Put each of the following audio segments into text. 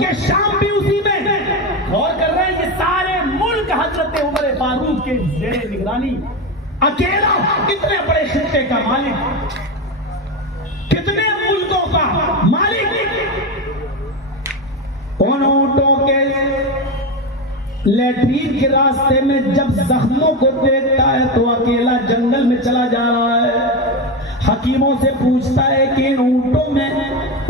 मुल्क शाम भी उसी में। गौर कर रहे हैं, ये सारे मुल्क हजरत उमर फारूक के ज़ेरे निगरानी। अकेला कितने बड़े खित्ते का मालिक, कितने मुल्कों का मालिक। उन ऊंटों के लैट्रीन के रास्ते में जब जख्मों को देखता है तो अकेला जंगल में चला जा रहा है। हकीमों से पूछता है कि इन ऊंटों में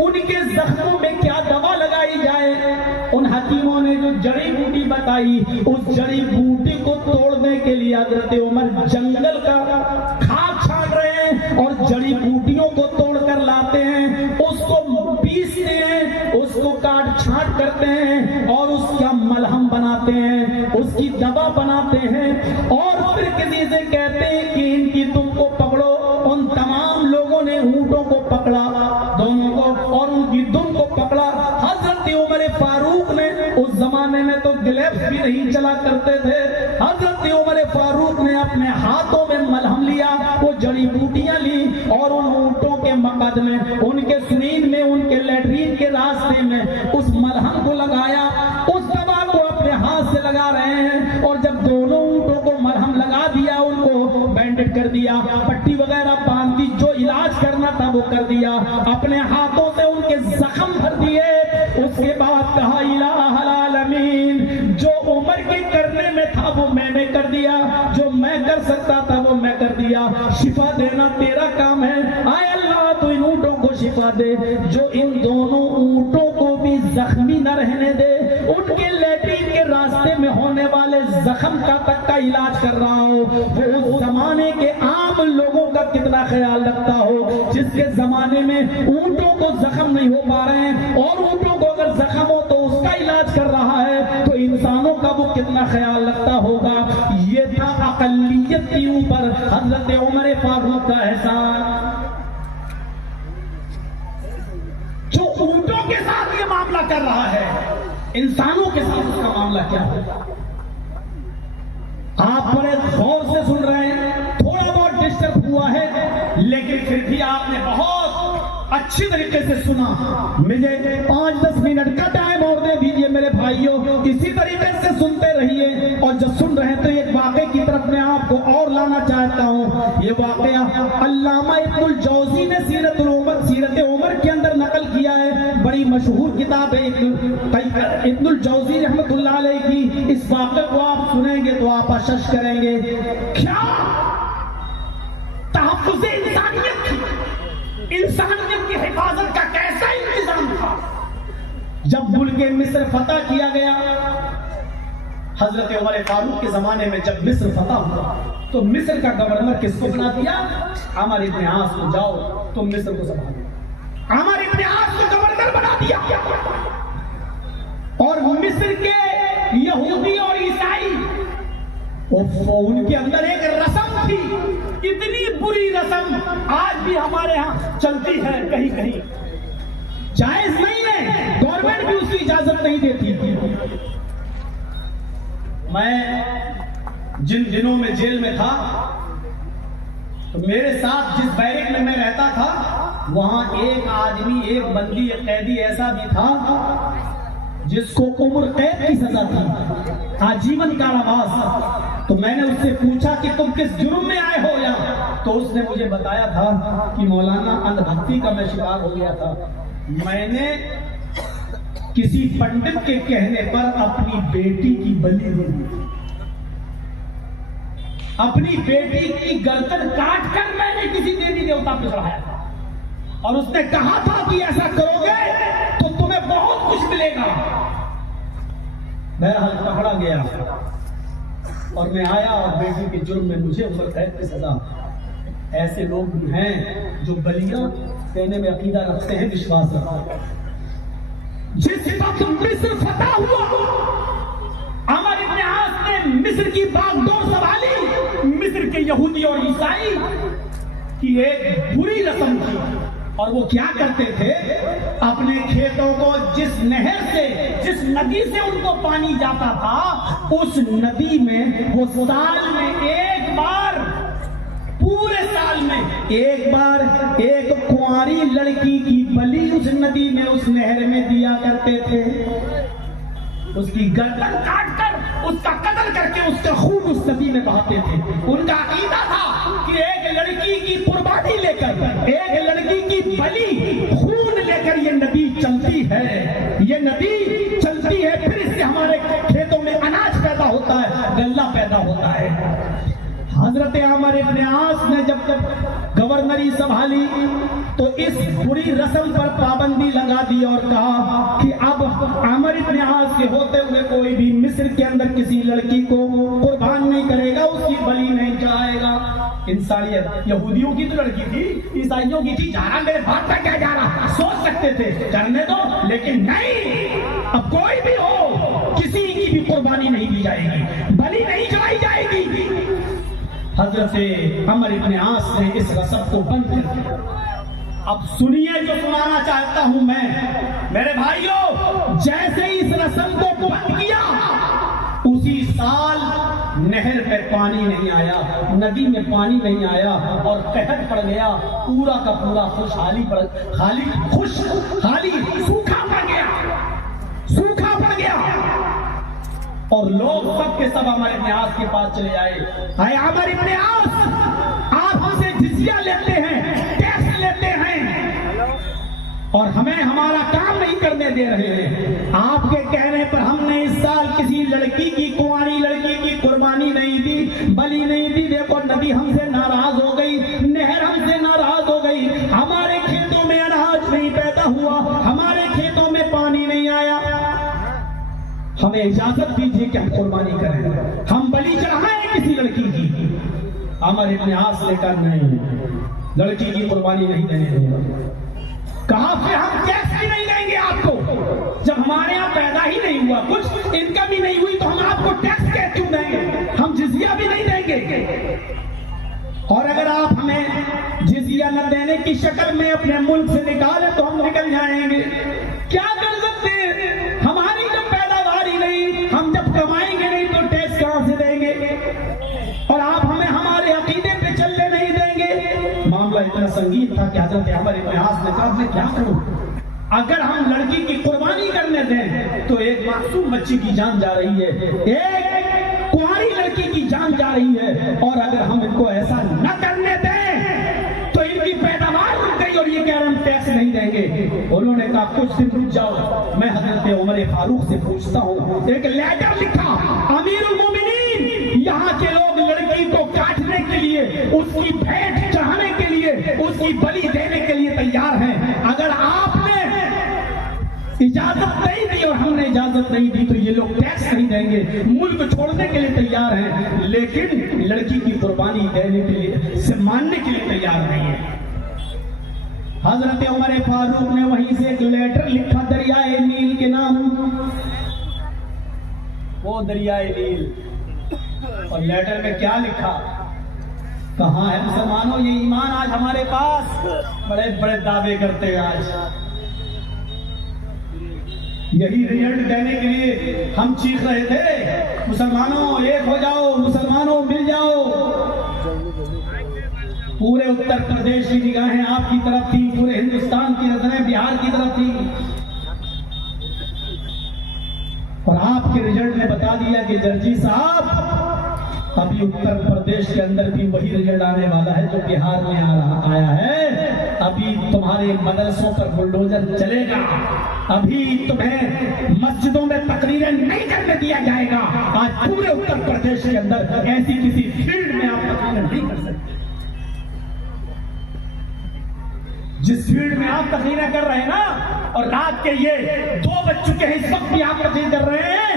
उनके जख्मों में क्या दवा लगाई जाए। उन हकीमों ने जो जड़ी बूटी बताई, उस जड़ी बूटी को तोड़ने के लिए हजरत उमर जंगल का खाक छाट रहे हैं और जड़ी बूटियों को तोड़कर लाते हैं, उसको पीसते हैं, उसको काट छाट करते हैं और उसका मलहम बनाते हैं, उसकी दवा बनाते हैं और फिर किसी से कहते हैं कि इनकी तुमको पकड़ो। उन तमाम लोगों ने ऊंटों को पकड़ा, दोनों को, और उनकी दुम को पकड़ा। हजरत उमर फारूक ने, उस जमाने में तो ग्लव्स भी नहीं चला करते थे, हजरत उमर फारूक ने अपने हाथों में मलहम लिया, वो जड़ी बूटियां ली और उन ऊंटों के मकद में, उनके सुनीन में, उनके लैट्रीन के रास्ते में उस मलहम को लगाया, उस दवा को अपने हाथ से लगा रहे हैं। और जब दोनों ऊंटों को मलहम लगा दिया, उनको बैंडेड कर दिया, पट्टी वगैरह बांध दी, जो इलाज करना था वो कर दिया, अपने हाथों से उनके जख्म भर दिए। उसके बाद कहा इलाहल आलमीन, जो उमर के करने में था वो मैंने कर दिया, जो मैं कर सकता था वो मैं कर दिया, शिफा देना तेरा काम है। आए अल्लाह तो इन ऊंटों को शिफा दे, जो इन दोनों ऊंटों को भी जख्मी न रहने दे, उनके लैट्रीन के रास्ते में होने वाले जख्म का तक का इलाज कर रहा हो। वो उस जमाने के आम लोगों का कितना ख्याल रखता हो, जिसके जमाने में ऊंटों को जख्म नहीं हो पा रहे हैं और ऊंटों को अगर जख्म हो तो उसका इलाज कर रहा है, तो इंसानों का वो कितना ख्याल रखता होगा। ये था अकलियत के ऊपर हजरत उमर फारूक का एहसान। जो ऊंटों के साथ ये मामला कर रहा है, इंसानों के साथ उसका मामला क्या होगा। आप बड़े गौर से सुन रहे हैं, थोड़ा बहुत डिस्टर्ब हुआ है, लेकिन फिर भी आपने बहुत अच्छी तरीके से सुना। मुझे 5-10 मिनट का टाइम और दे दीजिए मेरे भाइयों, इसी तरीके से सुनते रहिए। और जब सुन रहे हैं तो एक वाक़े की तरफ मैं आपको और लाना चाहता हूँ। ये वाक़या अल्लामा इब्नुल जौज़ी ने सीरत उमर के अंदर नकल किया है, बड़ी मशहूर किताब है इब्नुल जौज़ी रहमतुल्लाह अलैह की। इस वाक़े को आप सुनेंगे तो आप अशश करेंगे, क्या तहफ़्फ़ुज़ इंसानियत थी, इंसानियत की हिफाजत का कैसा इंतजाम था। जब मुल्क मिस्र फतह किया गया, हजरत उमर फारूक के जमाने में जब मिस्र फतह हुआ तो मिस्र का गवर्नर किसको बना दिया? अमर इब्न आस को, जाओ तुम मिस्र को संभालो। अमर इब्न आस को गवर्नर बना दिया। और मिस्र के यहूदी और ईसाई, उनके अंदर एक रस्म थी, इतनी बुरी रस्म आज भी हमारे यहाँ चलती है, कहीं कहीं जायज नहीं है, गवर्नमेंट भी उसकी इजाजत नहीं देती। मैं जिन दिनों में जेल में था तो मेरे साथ जिस बैरिक में मैं रहता था, वहां एक आदमी, एक बंदी, एक कैदी ऐसा भी था जिसको उम्र कैद की सजा थी, आजीवन कारावास। तो मैंने उससे पूछा कि तुम किस जुर्म में आए हो यहाँ? तो उसने मुझे बताया था कि मौलाना अंधभक्ति का मैं शिकार हो गया था। मैंने किसी पंडित के कहने पर अपनी बेटी की बलि दे दी, अपनी बेटी की गर्दन काट कर मैंने किसी देवी देवता पर चढ़ाया था, और उसने कहा था कि ऐसा करोगे तो तुम्हें बहुत कुछ मिलेगा। बहरहाल पकड़ा गया और मैं आया और बेटी के जुर्म में मुझे उम्र कैद की सजा। ऐसे लोग भी हैं जो बलियां देने में अकीदा रखते हैं, विश्वास रखते हैं। जिस वक्त मिस्र फतह हुआ, अमर इब्न आस ने मिस्र की बागडोर संभाली। मिस्र के यहूदी और ईसाई की एक बुरी रस्म थी, और वो क्या करते थे, अपने खेतों को जिस नहर से, जिस नदी से उनको पानी जाता था, उस नदी में वो साल में एक बार, पूरे साल में एक बार एक कुंवारी लड़की की बलि उस नदी में, उस नहर में दिया करते थे। उसकी गर्दन काट कर उसका कत्ल करके उसका खून उस नदी में बहाते थे। उनका अकीदा था कि एक लड़की की कुर्बानी लेकर, एक लड़की की बलि खून लेकर ये नदी चलती है, ये नदी चलती है, फिर इससे हमारे खेतों में अनाज पैदा होता है, गल्ला पैदा होता है। हजरत आमर इब्न आस ने जब गवर्नरी संभाली तो इस बुरी रस्म पर पाबंदी लगा दी और कहा कि अब आमर इब्न आस के होते हुए कोई भी मिस्र के अंदर किसी लड़की को कुर्बान नहीं करेगा, उसकी बलि नहीं चढ़ाएगा। इंसानियत यहूदियों की तो लड़की थी, ईसाइयों की थी, जा रहा मेरे बाप का क्या जा रहा, सोच सकते थे करने दो, लेकिन नहीं, अब कोई भी हो किसी की भी कुर्बानी नहीं दी जाएगी, बलि नहीं चढ़ाई जाएगी। हजरत अमर इब्न आस ने इस रस्म को बंद कर दिया। अब सुनिए जो सुनाना चाहता हूं मैं, मेरे भाइयों, जैसे ही इस रस्म को बंद किया उसी साल नहर में पानी नहीं आया, नदी में पानी नहीं आया और कहर पड़ गया, पूरा का पूरा खुशहाली सूखा पड़ गया, सूखा पड़ गया। और लोग सब के सब आमर इब्न आस के पास चले आए, आमर इब्न आस, आप हमसे जिजिया लेते हैं, टैक्स लेते हैं और हमें हमारा काम नहीं करने दे रहे हैं। आपके कहने पर हमने इस साल किसी लड़की की, कुंवारी लड़की की कुर्बानी नहीं दी, बलि नहीं दी। देखो नदी हमसे नाराज हो गई, नहर हमसे नाराज हो गई, हमारे खेतों में अनाज नहीं पैदा हुआ, हमारे खेतों में पानी नहीं आया, हमें इजाजत दीजिए कि हम कुर्बानी करें, हम बलि चढ़ाएं किसी लड़की की। आमर इब्न आस ने कहा नहीं, लड़की की कुर्बानी नहीं देने देंगे। कहा फिर हम टैक्स भी नहीं देंगे आपको, जब हमारे यहाँ पैदा ही नहीं हुआ, कुछ इनकम ही नहीं हुई, तो हम आपको टैक्स क्यों देंगे, हम जिजिया भी नहीं देंगे। और अगर आप हमें जिजिया न देने की शक्ल में अपने मुल्क से निकाले तो हम निकल जाएंगे। क्या कर सकते हैं, हमारी जब पैदावार ही नहीं, हम जब कमाएंगे नहीं तो टैक्स कहां से देंगे, और आप हमें हमारे अकीदे पे चलने नहीं देंगे। मामला इतना संगीन था कि हजरत अमर इब्न आस ने कहा मैं क्या करूं, अगर हम लड़की की कुर्बानी करने दें तो एक मासूम बच्ची की जान जा रही है, एक कुंवारी लड़की की जान जा रही है, और अगर हम इनको ऐसा न करने दें तो इनकी पैदावार रुक गई और ये कह रहे हम टैक्स नहीं देंगे। उन्होंने कहा कुछ दिन रुक जाओ, मैं हजरत उमर फारूक से पूछता हूँ। एक लेटर लिखा, अमीरुल मोमिनीन, यहाँ के लोग लड़की को काटने के लिए, उसकी भेंट चढ़ाने के लिए, उसकी बलि देने के लिए तैयार हैं। अगर आपने इजाजत नहीं दी और हमने इजाजत नहीं दी तो ये लोग टैक्स नहीं देंगे, मुल्क छोड़ने के लिए तैयार हैं, लेकिन लड़की की कुर्बानी देने के लिए, से मानने के लिए तैयार नहीं है। हजरत उमर फारूक ने वहीं से एक लेटर लिखा दरियाए नील के नाम, वो दरियाए नील, और लेटर में क्या लिखा, कहाँ है मुसलमानों ये ईमान आज हमारे पास, बड़े बड़े दावे करते हैं आज। यही रिजल्ट देने के लिए हम चीख रहे थे, मुसलमानों एक हो जाओ, मुसलमानों मिल जाओ। पूरे उत्तर प्रदेश की निगाहें आपकी तरफ थी, पूरे हिंदुस्तान की नजरें बिहार की तरफ थी, और आपके रिजल्ट ने बता दिया कि जर्जी साहब अभी उत्तर प्रदेश के अंदर भी वही रिजल्ट आने वाला है जो बिहार में आया है। अभी तुम्हारे मदरसों पर बुलडोजर चलेगा, अभी तुम्हें मस्जिदों में तकरीरें नहीं करने दिया जाएगा। आज पूरे उत्तर प्रदेश के अंदर ऐसी किसी फील्ड में आप तकरीरें नहीं कर सकते। जिस फील्ड में आप तकरीरें कर रहे हैं ना, और रात के ये 2 बज चुके हैं, इस वक्त भी आप तकरीर कर रहे हैं,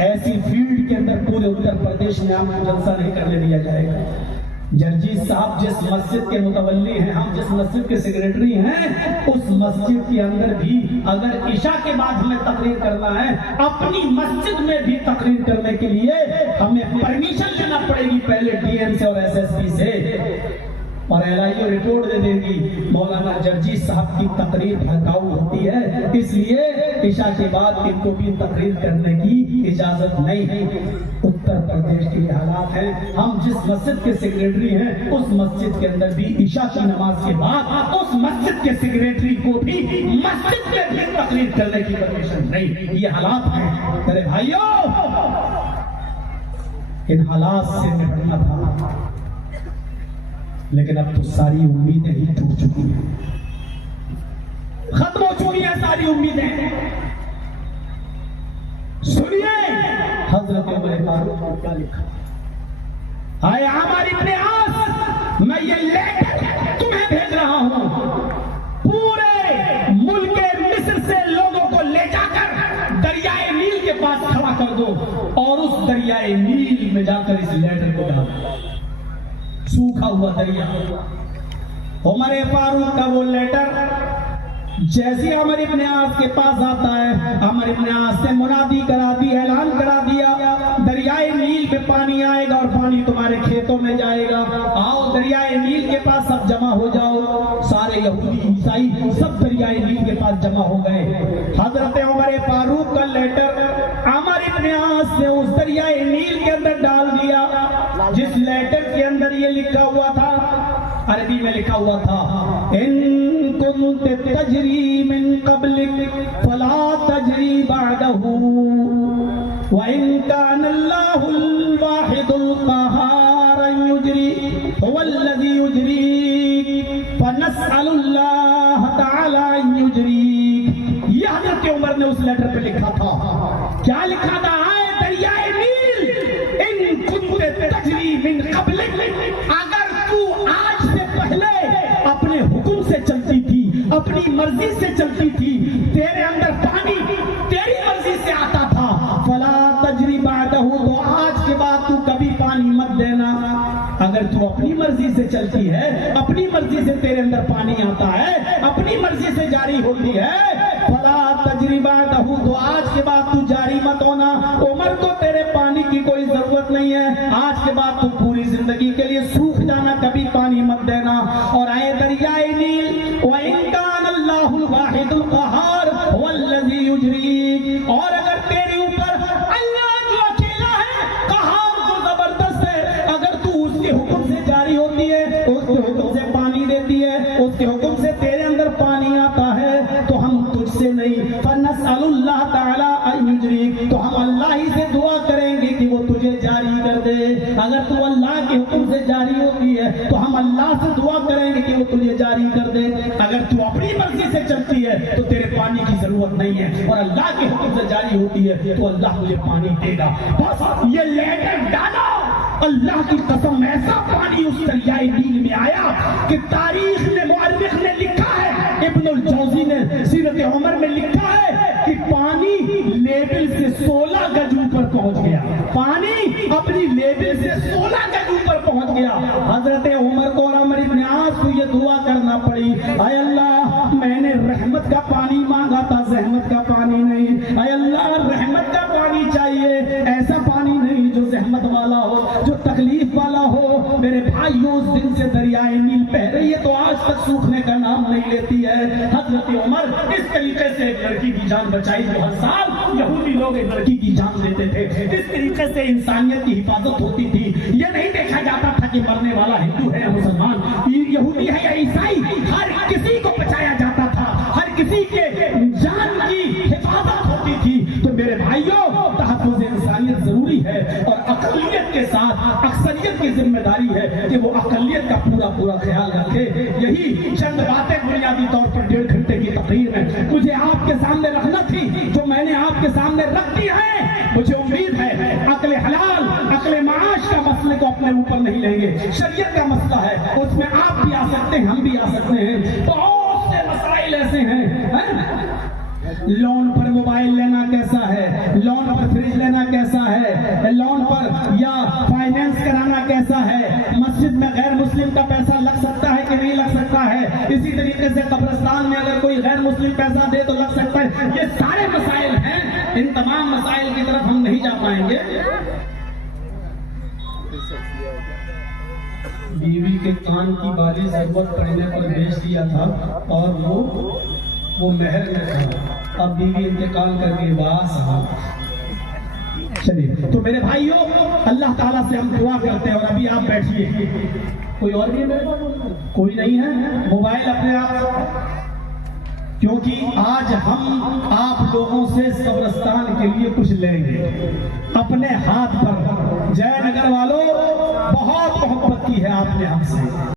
ऐसी फील्ड के अंदर पूरे उत्तर प्रदेश में आपको जलसा नहीं करने दिया जाएगा। जर्जी साहब जिस मस्जिद के मुतवल्ली हैं, हम जिस मस्जिद के सेक्रेटरी हैं, उस मस्जिद के अंदर भी अगर इशा के बाद हमें तकरीर करना है, अपनी मस्जिद में भी तकरीर करने के लिए हमें परमिशन लेना पड़ेगी पहले डीएम से और एसएसपी से। और LIO रिपोर्ट दे देगी मौलाना जर्जी साहब की तकरीर भड़काऊ होती है, इसलिए ईशा के बाद इनको भी तकरीर करने की इजाजत नहीं। उत्तर प्रदेश के हालात हैं, हम जिस मस्जिद के सेक्रेटरी हैं उस मस्जिद के अंदर भी ईशा की नमाज के बाद उस मस्जिद के सेक्रेटरी को भी मस्जिद में भी तकरीर करने की परमिशन नहीं। ये हालात हैं मेरे भाइयों, इन हालात से निपटना था, लेकिन अब तो सारी उम्मीदें ही टूट चुकी हैं, खत्म हो चुकी हैं सारी उम्मीदें। सुनिए हजरत उमर फारूक ने क्या लिखा, हाय हमारी प्रयास, मैं ये लेटर तुम्हें भेज रहा हूं, पूरे मुल्क मिस्र से लोगों को ले जाकर दरियाए नील के पास खड़ा कर दो और उस दरियाए नील में जाकर इस लेटर को डाल दो। सूखा हुआ दरिया, उमर फारूक का वो लेटर जैसे अमर इब्ने आस के पास आता है, अमर इब्ने आस से मुनादी करा दी, ऐलान करा दिया, दरियाए नील पे पानी आएगा और पानी तुम्हारे खेतों में जाएगा, आओ दरियाए नील के पास सब जमा हो जाओ। सारे यहूदी ईसाई सब दरियाए नील के पास जमा हो गए। हजरत उमर फारूक का लेटर अमर इब्ने आस ने उस दरियाए नील के अंदर डाल दिया, जिस लेटर के अंदर ये लिखा हुआ था, अरबी में लिखा हुआ था, इन कुंत तजरी मिन क़ब्लिक फला तजरी बअदहू व इन कान अल्लाहुल वाहिदुल क़हार युजरी हुवल्लज़ी युजरी फनस्अलुल्लाह तआला युजरी। ये हज़रत उमर ने उस लेटर पे लिखा था। क्या लिखा था? आए दरियाए नील, इन कुंत तजरी मिन क़ब्लिक, अगर तू आज से पहले अपने हुक्म से चलती थी, अपनी मर्जी से चलती थी, तेरे अंदर पानी तेरी मर्जी से आता था, फला तजरी बअदहू, तो आज के बाद तू कभी पानी मत देना। अगर तू अपनी मर्जी से चलती है, अपनी मर्जी से तेरे अंदर पानी आता है, अपनी मर्जी से जारी होती है, फला तजरी बअदहू, तो आज के बाद तू जारी मत होना। उमर को तेरे पानी की कोई जरूरत नहीं है, आज के बाद तू पूरी जिंदगी के लिए सूख जाना, कभी पानी मत देना। और आए दरियाए नील, व इन कान अल्लाहुल वाहिदुल क़हार वल्लज़ी युजरी, और अगर तेरे ऊपर अल्लाह जो अकेला है, क़हार जो जबरदस्त है, अगर तू उसके हुक्म से जारी होती है, उसके हुक्म से पानी देती है, उसके हुक्म से तेरे अंदर पानी आता है, तो हम तुझसे नहीं, फनस्अलुल्लाह तआला युजरी, तो हम अल्लाह ही से दुआ करेंगे कि वो तुझे जारी कर दे। अगर तू अल्लाह के हुक्म से जारी होती है तो हम अल्लाह से दुआ करेंगे कि वो तुझे जारी कर दे। अगर तू अपनी मर्जी से चलती है तो तेरे पानी की जरूरत नहीं है, और अल्लाह के हुक्म से जारी होती है तो अल्लाह तुझे पानी देगा। बस ये लेटर डाला, अल्लाह की कसम ऐसा पानी उस दरियाए नील में आया कि तारीख में मुअर्रिख ने लिखा है, इब्नुल जौजी ने सीरत उमर में लिखा है कि पानी लेवल से 16 गज ऊपर पहुंच गया, पानी अपनी लेवल से 16 गज ऊपर पहुंच गया। हजरत उमर को और अमर इब्ने आस को ये दुआ करना पड़ी, आय अल्लाह मैंने रहमत का पानी मांगा था, जहमत का पानी नहीं। आय अल्लाह रहमत का पानी चाहिए, ऐसा पानी नहीं जो जहमत वाला हो, जो तकलीफ वाला हो। मेरे भाइयों, उस दिन से दरियाए नील बह रही है तो आज तक सूखने का नाम नहीं लेती है। हजरत उमर इस तरीके से एक लड़की की जान बचाई जो हर साल यहूदी लोग एक लड़की की जान लेते थे। इस तरीके से इंसानियत की हिफाजत होती थी। ये नहीं देखा जाता था कि मरने वाला हिंदू है या मुसलमान, यहूदी है या ईसाई, हर किसी को बचाया जाता था, हर किसी के जान की हिफाजत होती थी। तो मेरे भाइयों, तहफ़्फ़ुज़ इंसानियत जरूरी है, और अक़लियत के साथ अक्सरियत की जिम्मेदारी है कि वो अक़लियत का पूरा पूरा ख्याल रखे। यही चंद बातें बुनियादी तौर पर 1.5 घंटे की तकरीर में मुझे आपके सामने रखना थी, जो मैंने आपके सामने रख दी है। मुझे उम्मीद है अक्ल हलाल, अक्ल माश का मसले को अपने ऊपर नहीं लेंगे। शरीयत का मसला है, उसमें आप भी आ सकते हैं, हम भी आ सकते हैं। बहुत से मसाइल ऐसे हैं। लोन पर मोबाइल लेना कैसा है, लोन पर फ्रिज लेना कैसा है, लोन पर या फाइनेंस कराना कैसा है, मस्जिद में गैर मुस्लिम का पैसा लग सकता है कि नहीं लग सकता है, इसी तरीके से कब्रिस्तान में अगर कोई गैर मुस्लिम पैसा दे तो लग सकता है। ये सारे मसाइल हैं, इन तमाम मसाइल की तरफ हम नहीं जा पाएंगे। बीवी के कान की बाली जरूरत पड़ने पर बेच दिया था और वो महल में था। अब बीवी इंतकाल करके वास। चलिए तो मेरे भाइयों, अल्लाह ताला से हम दुआ करते हैं। और अभी आप बैठिए, कोई और भी है मेरे पास? कोई नहीं है? मोबाइल अपने आप, क्योंकि आज हम आप लोगों से कब्रिस्तान के लिए कुछ लेंगे अपने हाथ पर। जयनगर वालों, बहुत मोहब्बत की है आपने हमसे।